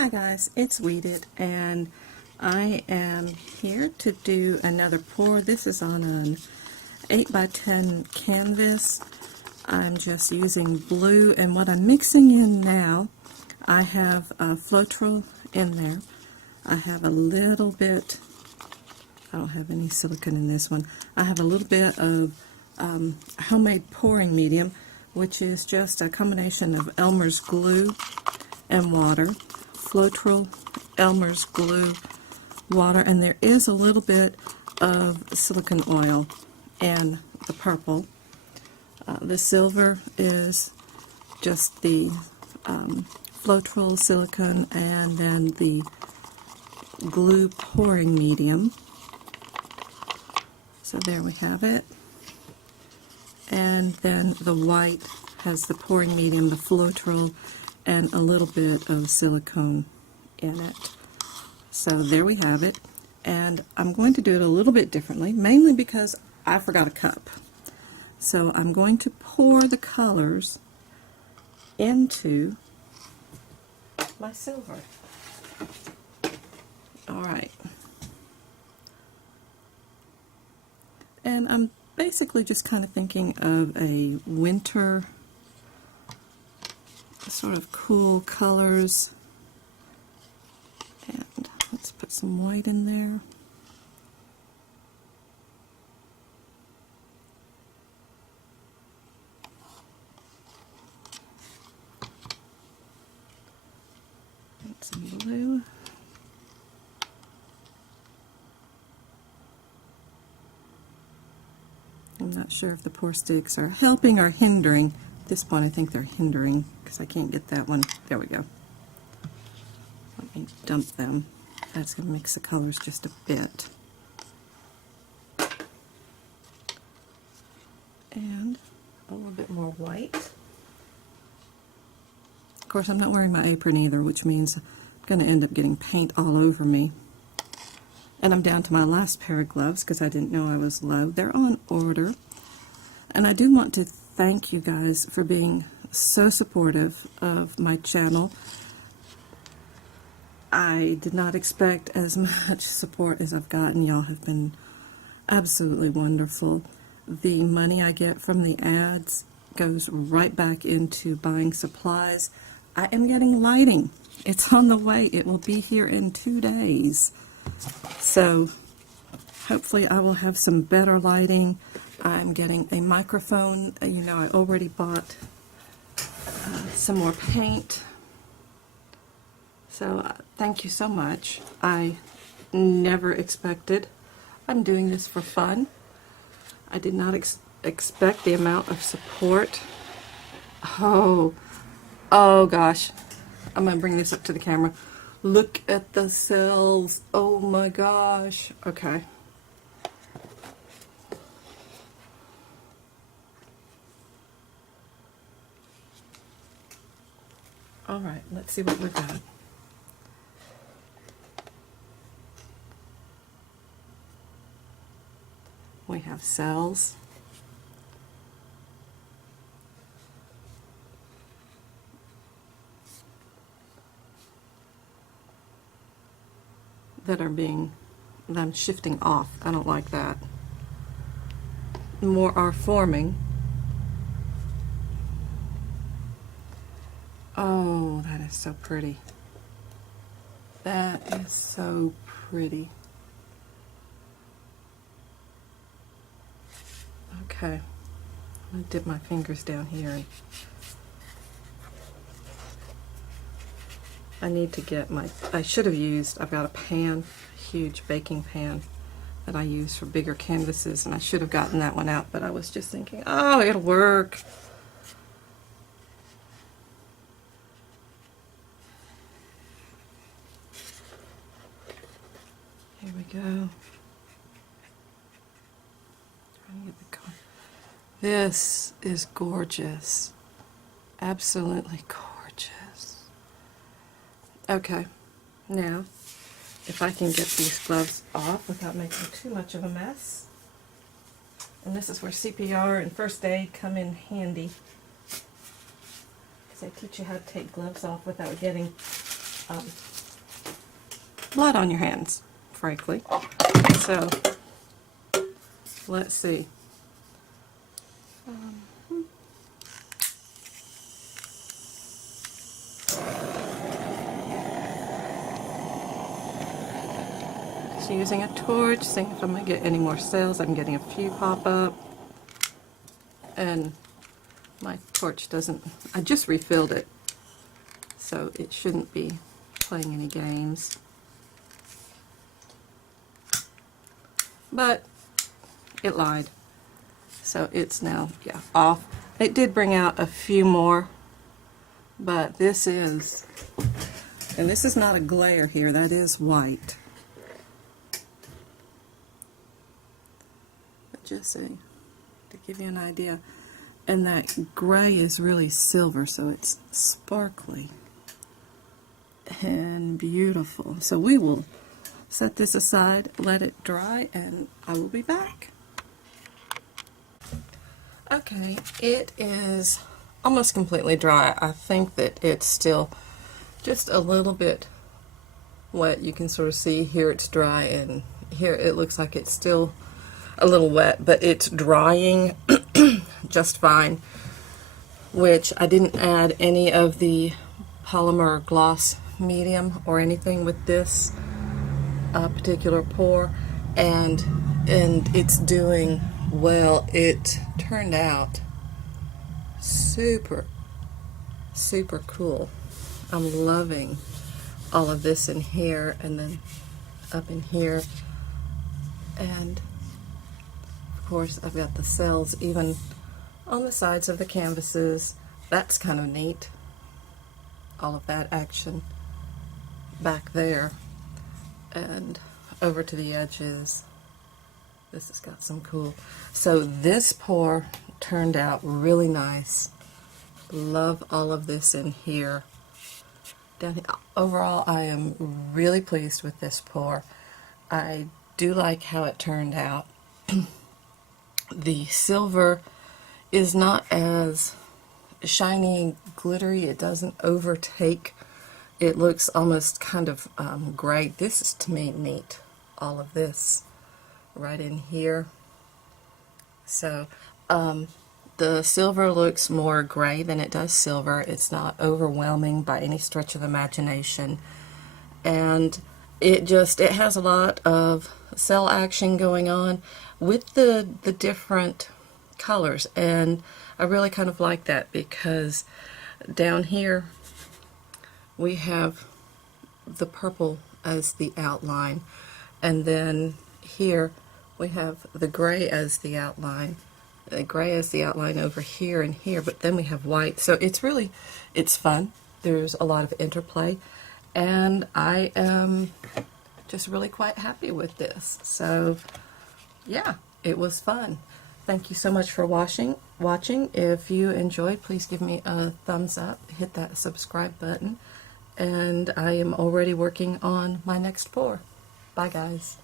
Hi guys, it's Weeded, and I am here to do another pour. This is on an 8x10 canvas. I'm just using blue, and what I'm mixing in now, I have Floetrol in there. I have a little bit, I don't have any silicone in this one. I have a little bit of homemade pouring medium, which is just a combination of Elmer's glue and water. Floetrol, Elmer's glue, water, and there is a little bit of silicone oil in the purple. The silver is just the Floetrol silicone, and then the glue pouring medium. So there we have it. And then the white has the pouring medium, the Floetrol, and a little bit of silicone in it. So there we have it. And I'm going to do it a little bit differently, mainly because I forgot a cup. So I'm going to pour the colors into my silver. Alright. And I'm basically just kind of thinking of a winter sort of cool colors. And let's put some white in there. And some blue. I'm not sure if the pour sticks are helping or hindering. At this point I think they're hindering because I can't get that one. There we go. Let me dump them. That's going to mix the colors just a bit. And a little bit more white. Of course, I'm not wearing my apron either, which means I'm going to end up getting paint all over me. And I'm down to my last pair of gloves because I didn't know I was low. They're on order. And I do want to thank you guys for being so supportive of my channel. I did not expect as much support as I've gotten. Y'all have been absolutely wonderful. The money I get from the ads goes right back into buying supplies. I am getting lighting. It's on the way. It will be here in 2 days. So hopefully I will have some better lighting. I'm getting a microphone. You know, I already bought some more paint. So thank you so much. I never expected. I'm doing this for fun. I did not expect the amount of support. Oh gosh. I'm going to bring this up to the camera. Look at the cells. Oh my gosh. Okay. Alright, let's see what we've got. We have cells. That I'm shifting off. I don't like that. More are forming. Oh, that is so pretty. That is so pretty. Okay, I'm going to dip my fingers down here. And I need to get I should have used, I've got a pan, a huge baking pan that I use for bigger canvases, and I should have gotten that one out, but I was just thinking, oh, it'll work. Here we go. This is gorgeous. Absolutely gorgeous. Okay, now if I can get these gloves off without making too much of a mess. And this is where CPR and first aid come in handy. Because they teach you how to take gloves off without getting blood on your hands, frankly. So let's see. Just using a torch, seeing if I'm going to get any more cells. I'm getting a few pop up. And my torch doesn't, I just refilled it, so it shouldn't be playing any games. But it lied. So it's now, yeah, off. It did bring out a few more, but this is, and this is not a glare here, that is white. But just see, to give you an idea. And that gray is really silver, so it's sparkly and beautiful. So we will set this aside, let it dry, and I will be back. Okay, it is almost completely dry. I think that it's still just a little bit wet. You can sort of see here it's dry, and here it looks like it's still a little wet, but it's drying just fine, which I didn't add any of the polymer gloss medium or anything with this particular pour, and it's doing well. It turned out super cool. I'm loving all of this in here and then up in here, and of course I've got the cells even on the sides of the canvases. That's kind of neat. All of that action back there and over to the edges. This has got some cool. So this pour turned out really nice. Love all of this in here. Down here. Overall, I am really pleased with this pour. I do like how it turned out. The silver is not as shiny, glittery. It doesn't overtake. It looks almost kind of gray. This is, to me, neat. All of this right in here. So the silver looks more gray than it does silver. It's not overwhelming by any stretch of the imagination. And it has a lot of cell action going on with the different colors, and I really kind of like that, because down here we have the purple as the outline, and then here we have the gray as the outline, over here and here, but then we have white. So it's fun. There's a lot of interplay, and I am just really quite happy with this. So yeah, it was fun. Thank you so much for watching. If you enjoyed, please give me a thumbs up, hit that subscribe button, and I am already working on my next pour. Bye guys.